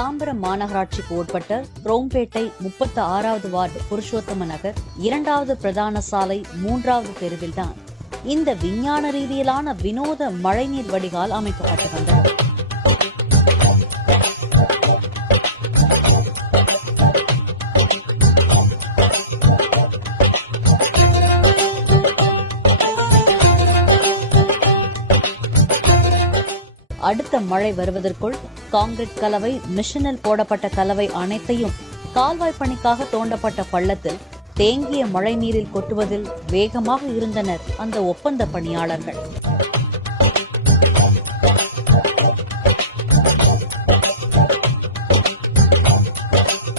தாம்பரம் மாநகராட்சிக்கு உட்பட்ட குரோம்பேட்டை 36வது வார்டு புருஷோத்தம நகர் 2வது பிரதான சாலை 3வது தெருவில்தான் இந்த விஞ்ஞான ரீதியிலான வினோத மழைநீர் வடிகால் அமைக்கப்பட்டு வந்தது. அடுத்த மழை வருவதற்குள் கான்கிரீட் கலவை, மிஷினில் போடப்பட்ட கலவை அனைத்தையும் கால்வாய் பணிக்காக தோண்டப்பட்ட பள்ளத்தில் தேங்கிய மழை நீரில் கொட்டுவதில் வேகமாக இருந்தனர் அந்த ஒப்பந்த பணியாளர்கள்.